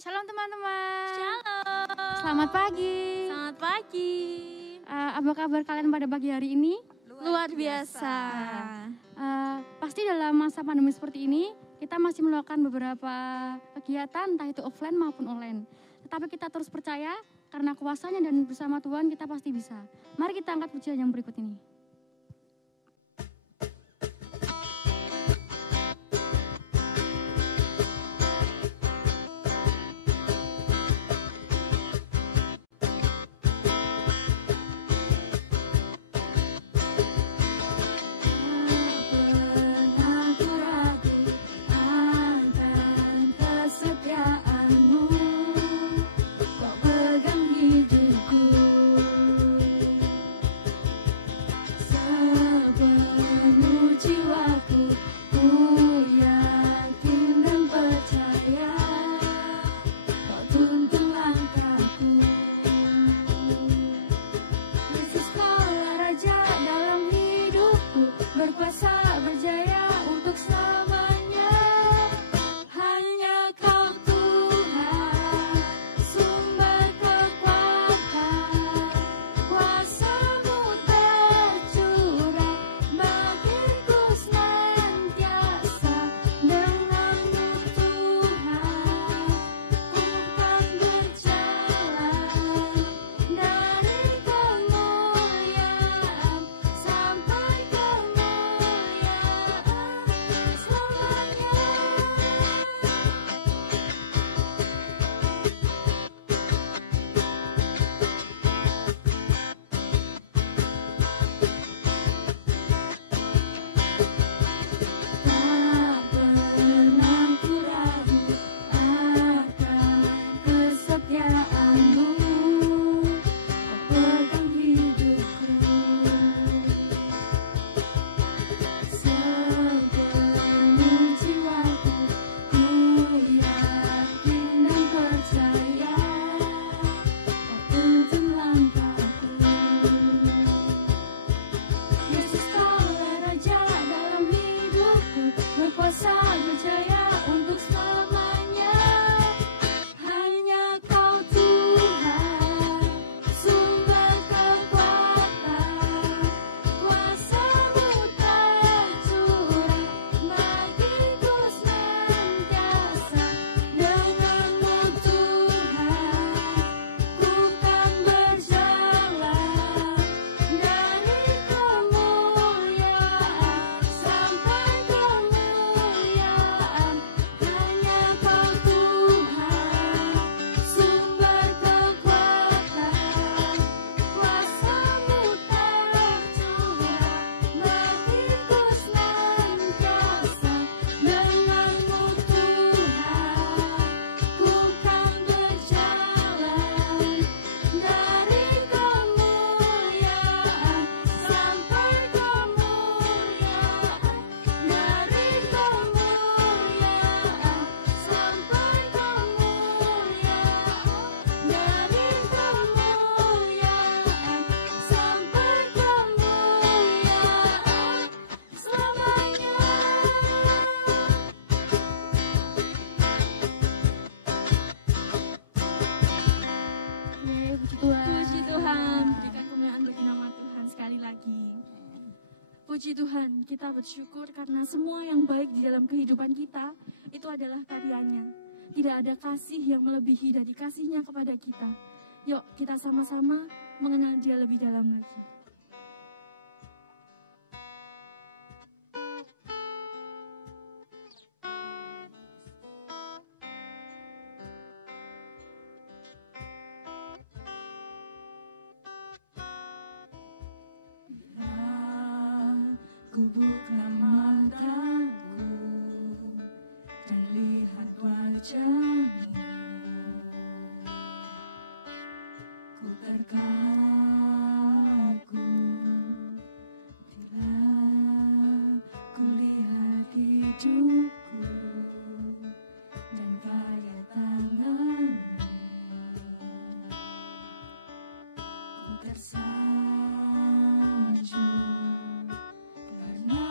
Shalom teman-teman. Shalom. Selamat pagi. Selamat pagi. Apa kabar kalian pada pagi hari ini? Luar biasa. Pasti dalam masa pandemi seperti ini kita masih melakukan beberapa kegiatan entah itu offline maupun online. Tetapi kita terus percaya karena kuasanya dan bersama Tuhan kita pasti bisa. Mari kita angkat pujian yang berikut ini. Puji Tuhan, kita bersyukur karena semua yang baik di dalam kehidupan kita itu adalah karyanya. Tidak ada kasih yang melebihi dari kasihnya kepada kita. Yuk kita sama-sama mengenal Dia lebih dalam lagi. Ku buka mataku dan lihat wajahmu, ku terkagum bila ku lihat hidupku dan karya tanganmu, ku tersanjung karena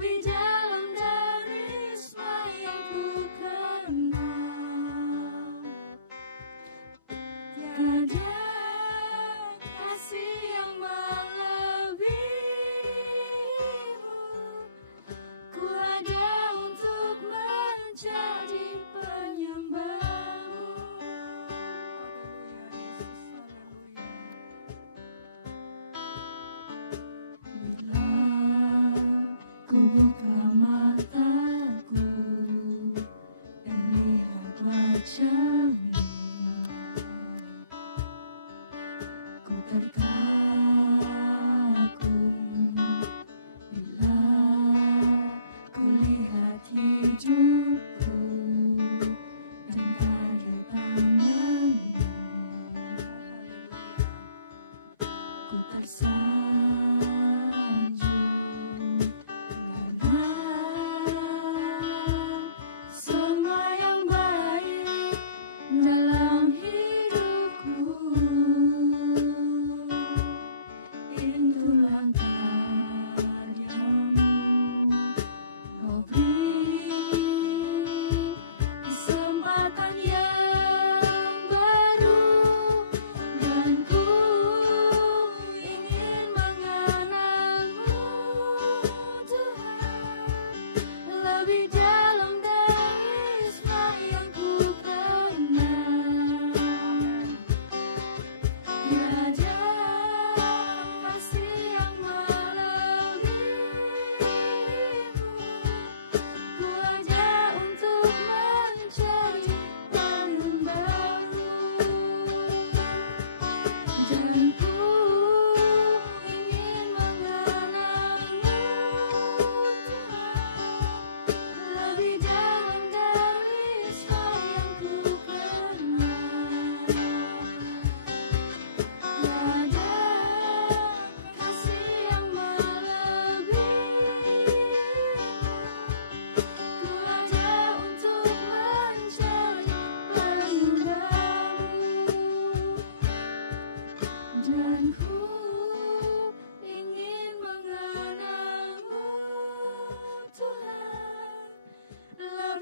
lebih dalam dari semua yang ku kenal. Tiada kasih yang melebihimu. Ku ada untuk menjadi penyembahmu. Bila ku buka mataku dan lihat wajahmu, ku terkagum. Bila ku lihat hidupku dan karya tanganmu, ku tersanjung karena semua yang baik dalam hidupku. Itulah karyamu, kau beri kesempatan yang baru, dan ku ingin mengenalmu, Tuhan, lebih dalam dari semua yang ku kenal. Tiada kasih yang melebihimu. Ku ada untuk menjadi penyembahmu, dan ku ingin mengenalmu, Tuhan, lebih dalam dari semua yang ku kenal. Tiada kasih yang melebihimu. Ku ada untuk menjadi penyembahmu, dan ku ingin mengenalmu, Tuhan,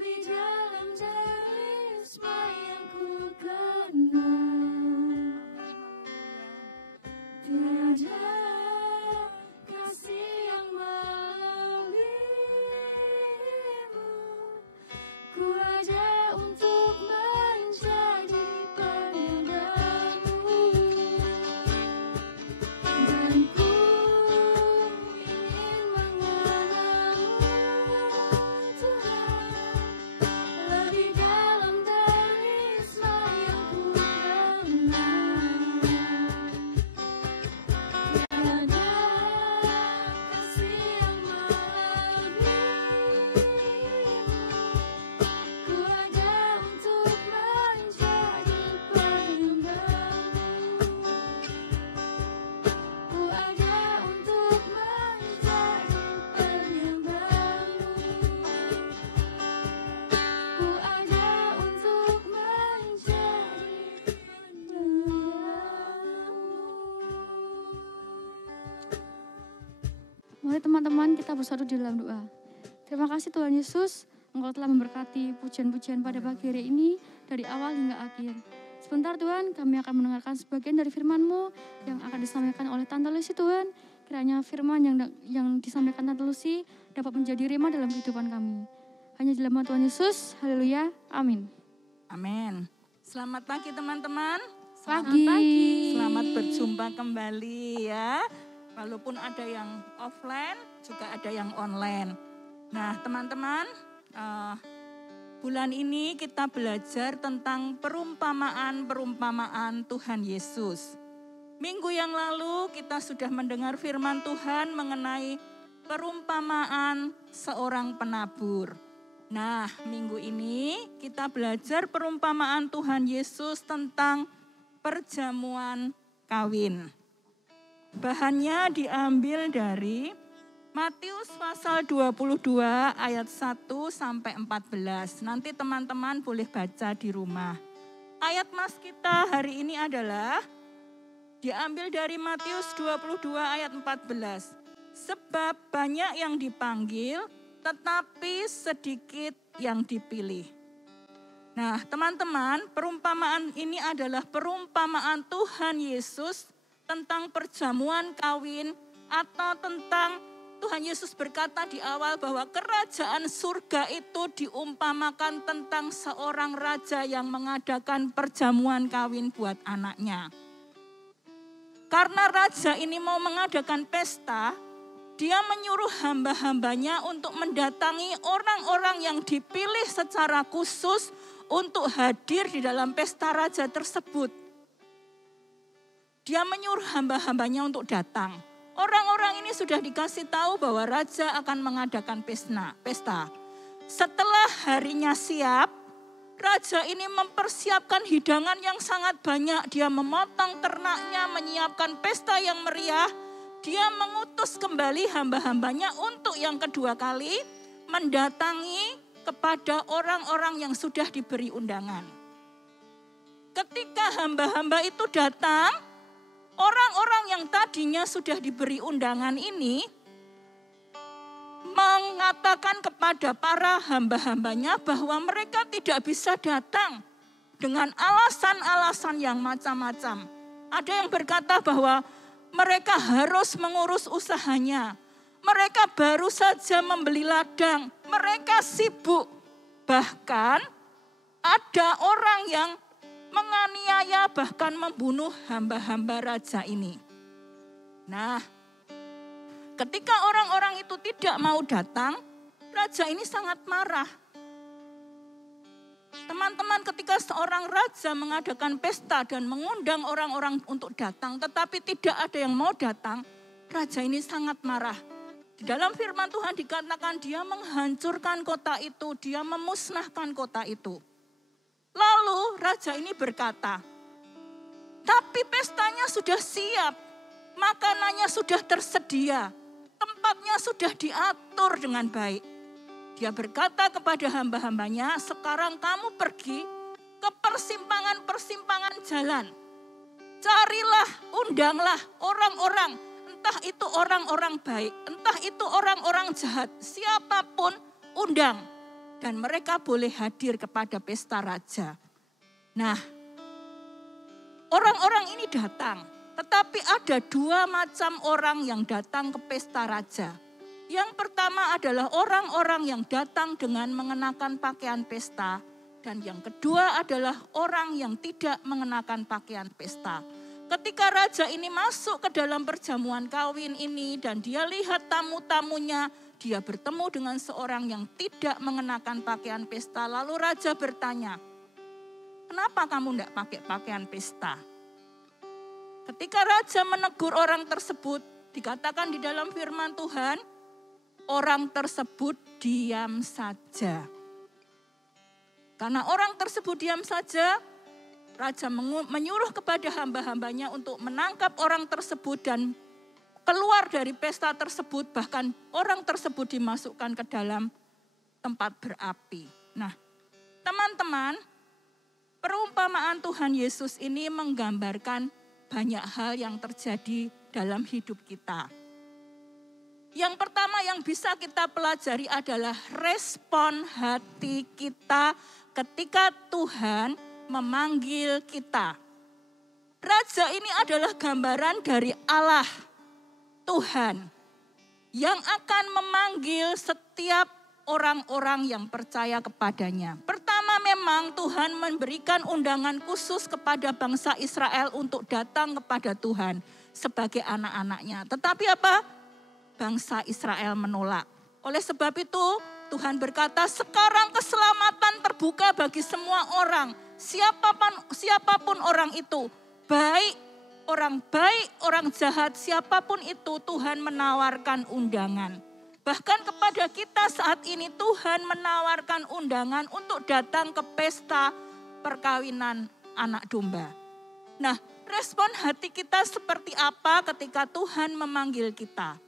lebih dalam dari semua yang ku kenal. Tiada kasih yang melebihimu. Ku ada untuk menjadi penyembahmu, dan ku ingin mengenalmu, Tuhan, lebih dalam dari semua yang ku kenal. Tiada kasih yang melebihimu. Ku ada untuk menjadi penyembahmu, ku ada untuk menjadi penyembahmu, ku ada untuk menjadi penyembahmu. Mari teman-teman kita bersatu di dalam doa. Terima kasih Tuhan Yesus, Engkau telah memberkati pujian-pujian pada pagi hari ini dari awal hingga akhir. Sebentar Tuhan, kami akan mendengarkan sebagian dari firman-Mu yang akan disampaikan oleh Tante Lucy Tuhan. Kiranya firman yang disampaikan Tante Lucy dapat menjadi rema dalam kehidupan kami. Hanya di nama Tuhan Yesus, haleluya, amin. Amin. Selamat pagi teman-teman. Pagi. Selamat berjumpa kembali ya. Walaupun ada yang offline, juga ada yang online. Nah teman-teman, bulan ini kita belajar tentang perumpamaan Tuhan Yesus. Minggu yang lalu kita sudah mendengar firman Tuhan mengenai perumpamaan seorang penabur. Nah, minggu ini kita belajar perumpamaan Tuhan Yesus tentang perjamuan kawin. Bahannya diambil dari Matius pasal 22 ayat 1 sampai 14. Nanti teman-teman boleh baca di rumah. Ayat mas kita hari ini adalah diambil dari Matius 22 ayat 14. Sebab banyak yang dipanggil, tetapi sedikit yang dipilih. Nah, teman-teman, perumpamaan ini adalah perumpamaan Tuhan Yesus tentang perjamuan kawin, atau tentang Tuhan Yesus berkata di awal bahwa kerajaan surga itu diumpamakan tentang seorang raja yang mengadakan perjamuan kawin buat anaknya. Karena raja ini mau mengadakan pesta, dia menyuruh hamba-hambanya untuk mendatangi orang-orang yang dipilih secara khusus untuk hadir di dalam pesta raja tersebut. Dia menyuruh hamba-hambanya untuk datang. Orang-orang ini sudah dikasih tahu bahwa raja akan mengadakan pesta. Setelah harinya siap, raja ini mempersiapkan hidangan yang sangat banyak. Dia memotong ternaknya, menyiapkan pesta yang meriah. Dia mengutus kembali hamba-hambanya untuk yang kedua kali mendatangi kepada orang-orang yang sudah diberi undangan. Ketika hamba-hamba itu datang, orang-orang yang tadinya sudah diberi undangan ini mengatakan kepada para hamba-hambanya bahwa mereka tidak bisa datang dengan alasan-alasan yang macam-macam. Ada yang berkata bahwa mereka harus mengurus usahanya. Mereka baru saja membeli ladang. Mereka sibuk. Bahkan ada orang yang menganiaya bahkan membunuh hamba-hamba raja ini. Nah, ketika orang-orang itu tidak mau datang, raja ini sangat marah. Teman-teman, ketika seorang raja mengadakan pesta dan mengundang orang-orang untuk datang, tetapi tidak ada yang mau datang, raja ini sangat marah. Di dalam firman Tuhan dikatakan dia menghancurkan kota itu, dia memusnahkan kota itu. Lalu raja ini berkata, tapi pestanya sudah siap, makanannya sudah tersedia, tempatnya sudah diatur dengan baik. Dia berkata kepada hamba-hambanya, sekarang kamu pergi ke persimpangan-persimpangan jalan. Carilah, undanglah orang-orang, entah itu orang-orang baik, entah itu orang-orang jahat, siapapun undang. Dan mereka boleh hadir kepada pesta raja. Nah, orang-orang ini datang. Tetapi ada dua macam orang yang datang ke pesta raja. Yang pertama adalah orang-orang yang datang dengan mengenakan pakaian pesta. Dan yang kedua adalah orang yang tidak mengenakan pakaian pesta. Ketika raja ini masuk ke dalam perjamuan kawin ini dan dia lihat tamu-tamunya, dia bertemu dengan seorang yang tidak mengenakan pakaian pesta. Lalu raja bertanya, kenapa kamu tidak pakai pakaian pesta? Ketika raja menegur orang tersebut, dikatakan di dalam firman Tuhan, orang tersebut diam saja. Karena orang tersebut diam saja, raja menyuruh kepada hamba-hambanya untuk menangkap orang tersebut dan keluar dari pesta tersebut, bahkan orang tersebut dimasukkan ke dalam tempat berapi. Nah, teman-teman, perumpamaan Tuhan Yesus ini menggambarkan banyak hal yang terjadi dalam hidup kita. Yang pertama yang bisa kita pelajari adalah respon hati kita ketika Tuhan memanggil kita. Raja ini adalah gambaran dari Allah, Tuhan, yang akan memanggil setiap orang-orang yang percaya kepadanya. Pertama memang Tuhan memberikan undangan khusus kepada bangsa Israel untuk datang kepada Tuhan sebagai anak-anaknya. Tetapi apa? Bangsa Israel menolak. Oleh sebab itu Tuhan berkata, sekarang keselamatan terbuka bagi semua orang. Siapapun orang itu, orang baik, orang jahat, siapapun itu Tuhan menawarkan undangan. Bahkan kepada kita saat ini Tuhan menawarkan undangan untuk datang ke pesta perkawinan anak domba. Nah, respon hati kita seperti apa ketika Tuhan memanggil kita?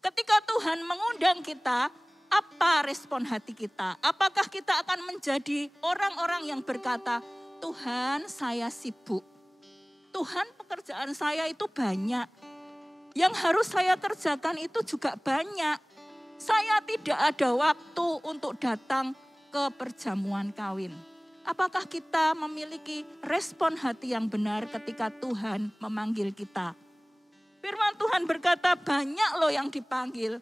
Ketika Tuhan mengundang kita, apa respon hati kita? Apakah kita akan menjadi orang-orang yang berkata, Tuhan saya sibuk. Tuhan pekerjaan saya itu banyak. Yang harus saya kerjakan itu juga banyak. Saya tidak ada waktu untuk datang ke perjamuan kawin. Apakah kita memiliki respon hati yang benar ketika Tuhan memanggil kita? Firman Tuhan berkata banyak loh yang dipanggil,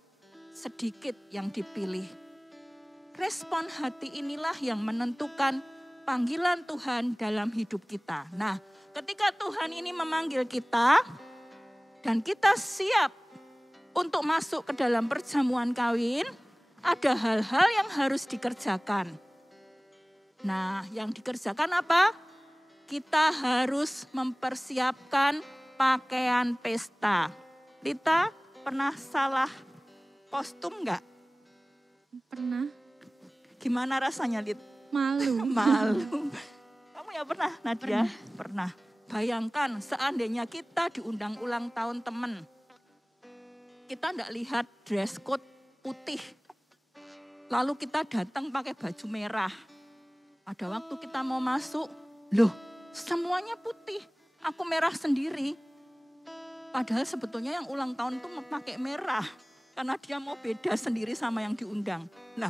sedikit yang dipilih. Respon hati inilah yang menentukan panggilan Tuhan dalam hidup kita. Nah, ketika Tuhan ini memanggil kita dan kita siap untuk masuk ke dalam perjamuan kawin, ada hal-hal yang harus dikerjakan. Nah, yang dikerjakan apa? Kita harus mempersiapkan pakaian pesta. Lita, pernah salah kostum enggak? Pernah. Gimana rasanya, Lit? Malu. Malu. Kamu ya pernah, Nadia? Pernah. Bayangkan seandainya kita diundang ulang tahun teman. Kita enggak lihat dress code putih. Lalu kita datang pakai baju merah. Pada waktu kita mau masuk, loh semuanya putih. Aku merah sendiri. Padahal sebetulnya yang ulang tahun itu pakai merah. Karena dia mau beda sendiri sama yang diundang. Nah,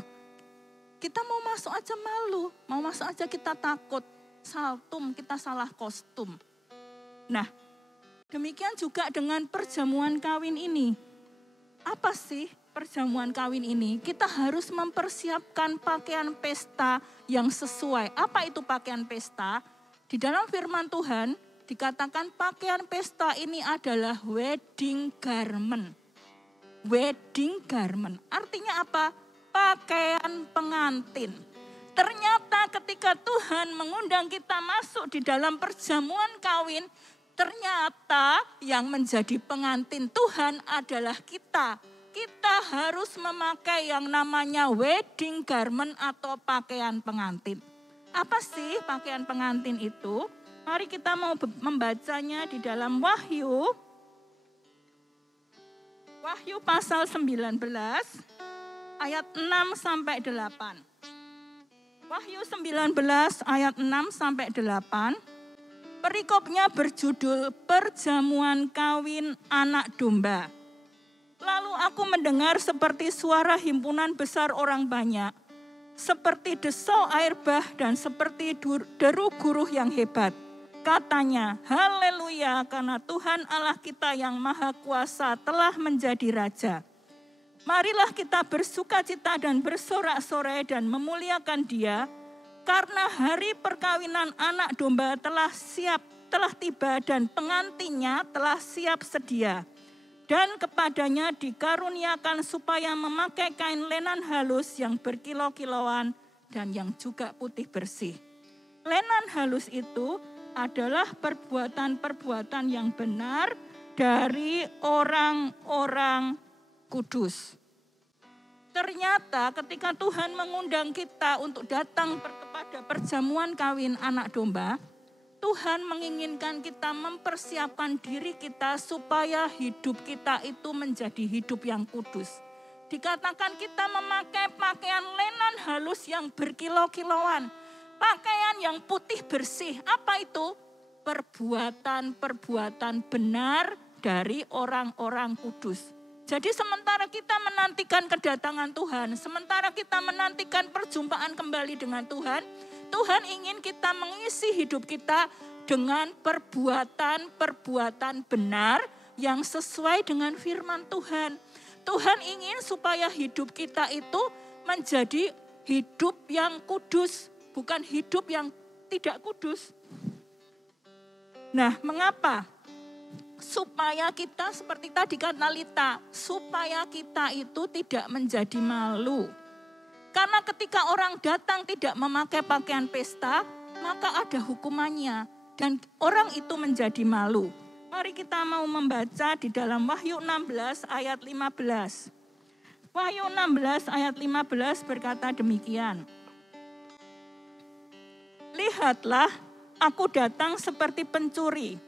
kita mau masuk aja malu. Mau masuk aja kita takut. Saltum, kita salah kostum. Nah, demikian juga dengan perjamuan kawin ini. Apa sih perjamuan kawin ini? Kita harus mempersiapkan pakaian pesta yang sesuai. Apa itu pakaian pesta? Di dalam firman Tuhan dikatakan pakaian pesta ini adalah wedding garment. Wedding garment artinya apa? Pakaian pengantin. Ternyata ketika Tuhan mengundang kita masuk di dalam perjamuan kawin, ternyata yang menjadi pengantin Tuhan adalah kita. Kita harus memakai yang namanya wedding garment atau pakaian pengantin. Apa sih pakaian pengantin itu? Mari kita mau membacanya di dalam Wahyu. Wahyu pasal 19 ayat 6 sampai 8. Wahyu 19 ayat 6 sampai 8. Perikopnya berjudul Perjamuan Kawin Anak Domba. Lalu aku mendengar seperti suara himpunan besar orang banyak, seperti desau air bah dan seperti deru guruh yang hebat. Katanya, haleluya karena Tuhan Allah kita yang maha kuasa telah menjadi Raja. Marilah kita bersukacita dan bersorak-sorai dan memuliakan Dia, karena hari perkawinan anak domba telah tiba dan pengantinnya telah siap sedia. Dan kepadanya dikaruniakan supaya memakai kain lenan halus yang berkilau-kilauan dan yang juga putih bersih. Lenan halus itu adalah perbuatan-perbuatan yang benar dari orang-orang kudus. Ternyata ketika Tuhan mengundang kita untuk datang kepada perjamuan kawin anak domba, Tuhan menginginkan kita mempersiapkan diri kita supaya hidup kita itu menjadi hidup yang kudus. Dikatakan kita memakai pakaian lenan halus yang berkilau-kilauan. Pakaian yang putih bersih. Apa itu? Perbuatan-perbuatan benar dari orang-orang kudus. Jadi sementara kita menantikan kedatangan Tuhan, sementara kita menantikan perjumpaan kembali dengan Tuhan, Tuhan ingin kita mengisi hidup kita dengan perbuatan-perbuatan benar yang sesuai dengan firman Tuhan. Tuhan ingin supaya hidup kita itu menjadi hidup yang kudus, bukan hidup yang tidak kudus. Nah, mengapa? Supaya kita seperti tadi kata Lita, supaya kita itu tidak menjadi malu. Karena ketika orang datang tidak memakai pakaian pesta, maka ada hukumannya. Dan orang itu menjadi malu. Mari kita mau membaca di dalam Wahyu 16 ayat 15. Wahyu 16 ayat 15 berkata demikian. Lihatlah, aku datang seperti pencuri.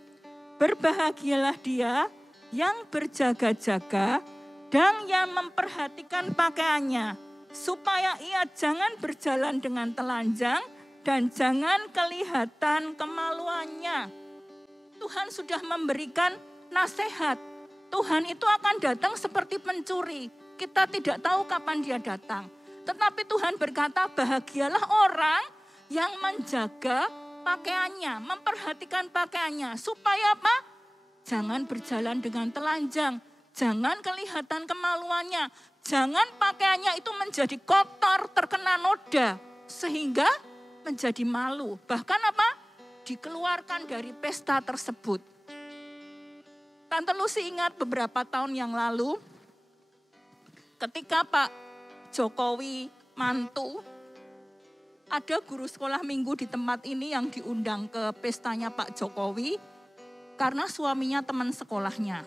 Berbahagialah dia yang berjaga-jaga dan yang memperhatikan pakaiannya, supaya ia jangan berjalan dengan telanjang dan jangan kelihatan kemaluannya. Tuhan sudah memberikan nasihat Tuhan itu akan datang seperti pencuri. Kita tidak tahu kapan dia datang. Tetapi Tuhan berkata, bahagialah orang yang menjaga pakaiannya, memperhatikan pakaiannya. Supaya apa? Jangan berjalan dengan telanjang. Jangan kelihatan kemaluannya. Jangan pakaiannya itu menjadi kotor, terkena noda. Sehingga menjadi malu. Bahkan apa? Dikeluarkan dari pesta tersebut. Tante Lucy ingat beberapa tahun yang lalu, ketika Pak Jokowi mantu, ada guru sekolah minggu di tempat ini yang diundang ke pestanya Pak Jokowi, karena suaminya teman sekolahnya.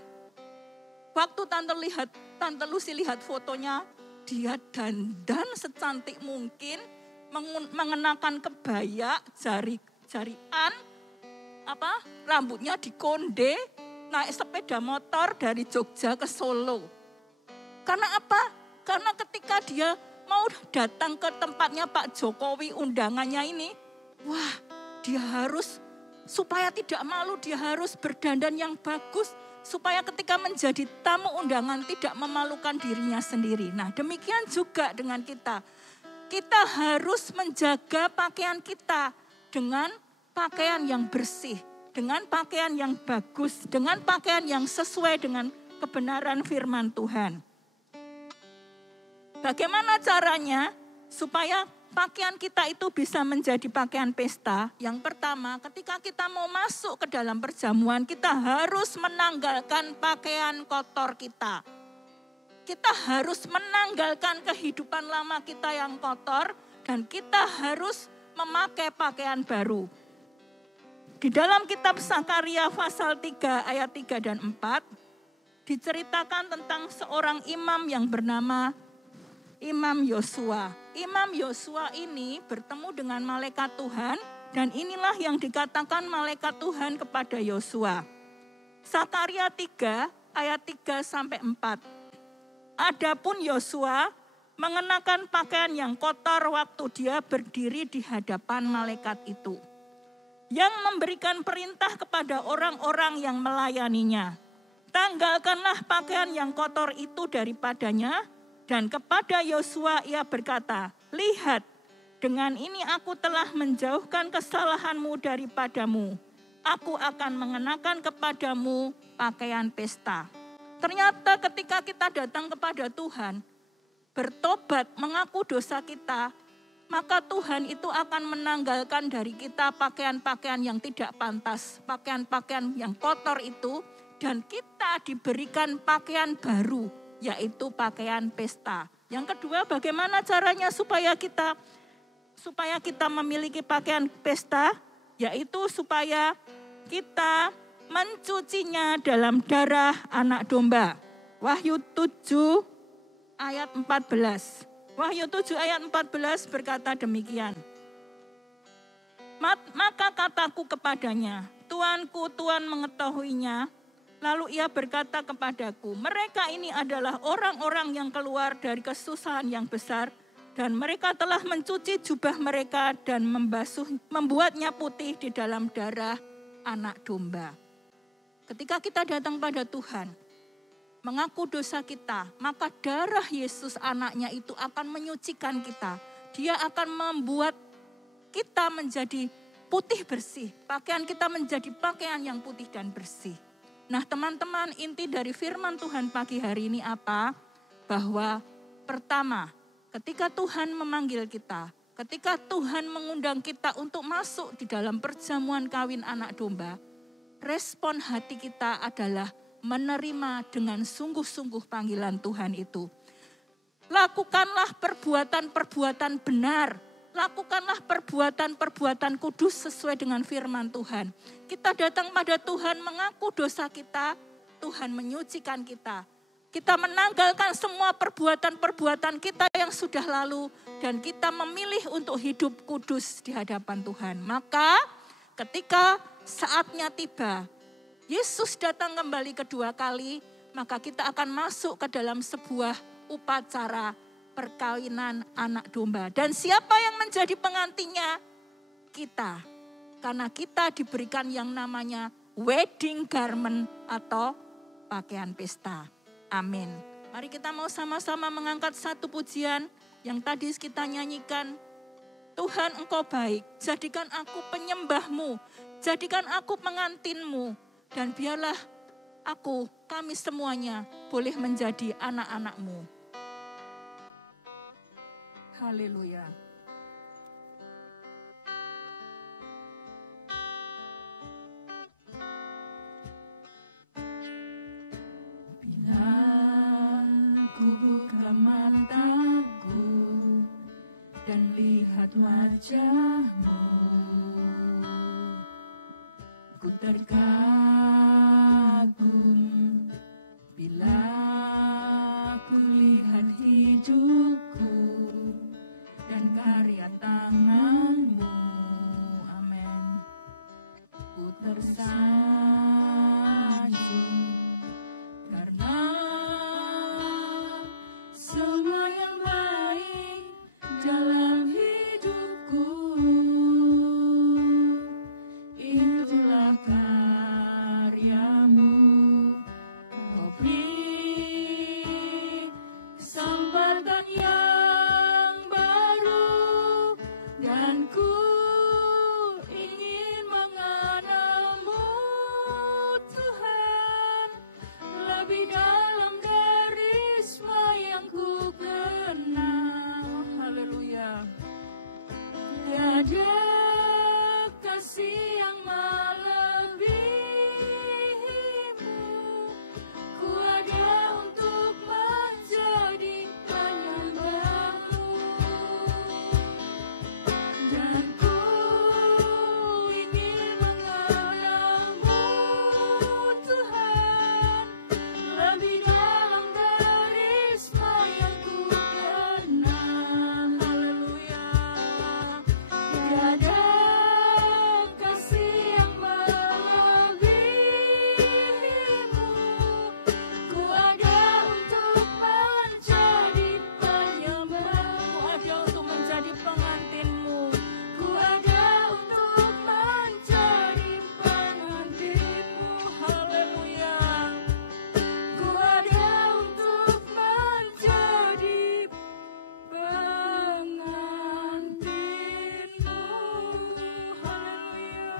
Waktu Tante Lucy lihat fotonya, dia dandan secantik mungkin, mengenakan kebaya, jarian, rambutnya dikonde, naik sepeda motor dari Jogja ke Solo. Karena apa? Karena ketika dia mau datang ke tempatnya Pak Jokowi, undangannya ini, wah, dia harus, supaya tidak malu, dia harus berdandan yang bagus, supaya ketika menjadi tamu undangan tidak memalukan dirinya sendiri. Nah, demikian juga dengan kita. Kita harus menjaga pakaian kita dengan pakaian yang bersih, dengan pakaian yang bagus, dengan pakaian yang sesuai dengan kebenaran firman Tuhan. Bagaimana caranya supaya pakaian kita itu bisa menjadi pakaian pesta? Yang pertama, ketika kita mau masuk ke dalam perjamuan, kita harus menanggalkan pakaian kotor kita. Kita harus menanggalkan kehidupan lama kita yang kotor dan kita harus memakai pakaian baru. Di dalam kitab Sakaria pasal 3 ayat 3 dan 4 diceritakan tentang seorang imam yang bernama Imam Yosua. Imam Yosua ini bertemu dengan malaikat Tuhan dan inilah yang dikatakan malaikat Tuhan kepada Yosua. Sakaria 3 ayat 3 sampai 4. Adapun Yosua mengenakan pakaian yang kotor waktu dia berdiri di hadapan malaikat itu, yang memberikan perintah kepada orang-orang yang melayaninya. Tanggalkanlah pakaian yang kotor itu daripadanya, dan kepada Yosua ia berkata, lihat, dengan ini aku telah menjauhkan kesalahanmu daripadamu. Aku akan mengenakan kepadamu pakaian pesta. Ternyata ketika kita datang kepada Tuhan, bertobat, mengaku dosa kita, maka Tuhan itu akan menanggalkan dari kita pakaian-pakaian yang tidak pantas, pakaian-pakaian yang kotor itu, dan kita diberikan pakaian baru, yaitu pakaian pesta. Yang kedua, bagaimana caranya supaya kita memiliki pakaian pesta, yaitu supaya kita mencucinya dalam darah anak domba. Wahyu 7 ayat 14. Wahyu 7 ayat 14 berkata demikian. Maka kataku kepadanya, Tuanku, Tuhan mengetahuinya. Lalu ia berkata kepadaku, mereka ini adalah orang-orang yang keluar dari kesusahan yang besar, dan mereka telah mencuci jubah mereka dan membuatnya putih di dalam darah anak domba. Ketika kita datang pada Tuhan, mengaku dosa kita, maka darah Yesus anaknya itu akan menyucikan kita. Dia akan membuat kita menjadi putih bersih. Pakaian kita menjadi pakaian yang putih dan bersih. Nah teman-teman, inti dari firman Tuhan pagi hari ini apa? Bahwa pertama, ketika Tuhan memanggil kita, ketika Tuhan mengundang kita untuk masuk di dalam perjamuan kawin anak domba, respon hati kita adalah menerima dengan sungguh-sungguh panggilan Tuhan itu. Lakukanlah perbuatan-perbuatan benar. Lakukanlah perbuatan-perbuatan kudus sesuai dengan firman Tuhan. Kita datang pada Tuhan mengaku dosa kita, Tuhan menyucikan kita. Kita menanggalkan semua perbuatan-perbuatan kita yang sudah lalu dan kita memilih untuk hidup kudus di hadapan Tuhan. Maka ketika saatnya tiba, Yesus datang kembali kedua kali, maka kita akan masuk ke dalam sebuah upacara perkawinan anak domba. Dan siapa yang menjadi pengantinnya? Kita. Karena kita diberikan yang namanya wedding garment atau pakaian pesta. Amin. Mari kita mau sama-sama mengangkat satu pujian yang tadi kita nyanyikan. Tuhan Engkau baik, jadikan aku penyembah-Mu, jadikan aku pengantin-Mu, dan biarlah kami semuanya boleh menjadi anak-anak-Mu. Haleluya. Bila ku buka mataku dan lihat wajah-Mu, ku terkagum. Bila ku lihat hidupku dan karya tangan-Mu, amin, ku tersanjung karena semua yang baik dalam hidupku, itulah karya-Mu. Kau beri kesempatan yang baru, dan ku ingin mengenal-Mu, Tuhan, lebih dalam dari semua yang ku kenal. Haleluya. Tiada kasih yang melebihi-Mu. Ku ada untuk menjadi penyembah-Mu, dan ku ingin mengenal-Mu, Tuhan, lebih dalam dari semua yang ku kenal. Haleluya. Tiada kasih yang melebihi-Mu. Ku ada untuk menjadi penyembah-Mu, Ada untuk menjadi pengantin-Mu. ku ada untuk menjadi pengantin-Mu. Haleluya. Ku ada untuk menjadi pengantin-Mu. Haleluya.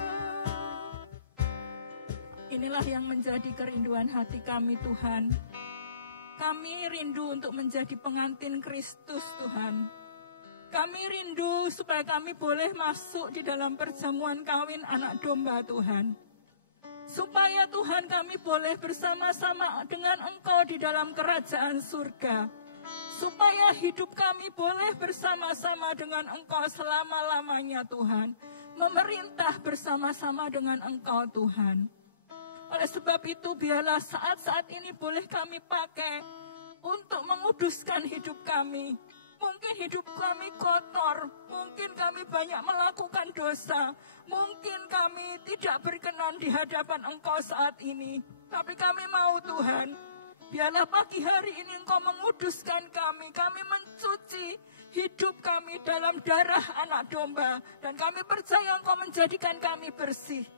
Inilah yang menjadi kerinduan hati kami, Tuhan. Kami rindu untuk menjadi pengantin Kristus, Tuhan. Kami rindu supaya kami boleh masuk di dalam perjamuan kawin anak domba, Tuhan. Supaya Tuhan kami boleh bersama-sama dengan Engkau di dalam kerajaan surga. Supaya hidup kami boleh bersama-sama dengan Engkau selama-lamanya, Tuhan. Memerintah bersama-sama dengan Engkau, Tuhan. Oleh sebab itu, biarlah saat-saat ini boleh kami pakai untuk menguduskan hidup kami. Mungkin hidup kami kotor, mungkin kami banyak melakukan dosa, mungkin kami tidak berkenan di hadapan Engkau saat ini. Tapi kami mau, Tuhan, biarlah pagi hari ini Engkau menguduskan kami mencuci hidup kami dalam darah anak domba, dan kami percaya Engkau menjadikan kami bersih.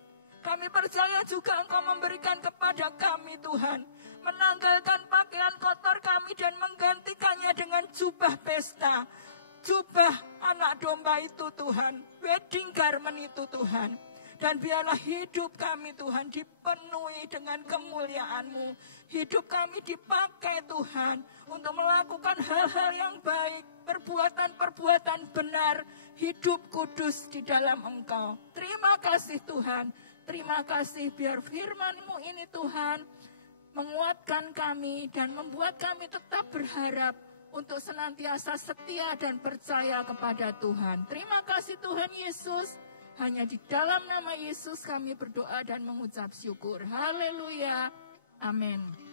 Kami percaya juga Engkau memberikan kepada kami, Tuhan, menanggalkan pakaian kotor kami dan menggantikannya dengan jubah pesta. Jubah anak domba itu, Tuhan. Wedding garment itu, Tuhan. Dan biarlah hidup kami, Tuhan, dipenuhi dengan kemuliaan-Mu. Hidup kami dipakai, Tuhan, untuk melakukan hal-hal yang baik, perbuatan-perbuatan benar, hidup kudus di dalam Engkau. Terima kasih, Tuhan. Terima kasih, biar firman-Mu ini, Tuhan, menguatkan kami dan membuat kami tetap berharap untuk senantiasa setia dan percaya kepada Tuhan. Terima kasih, Tuhan Yesus. Hanya di dalam nama Yesus kami berdoa dan mengucap syukur. Haleluya. Amin.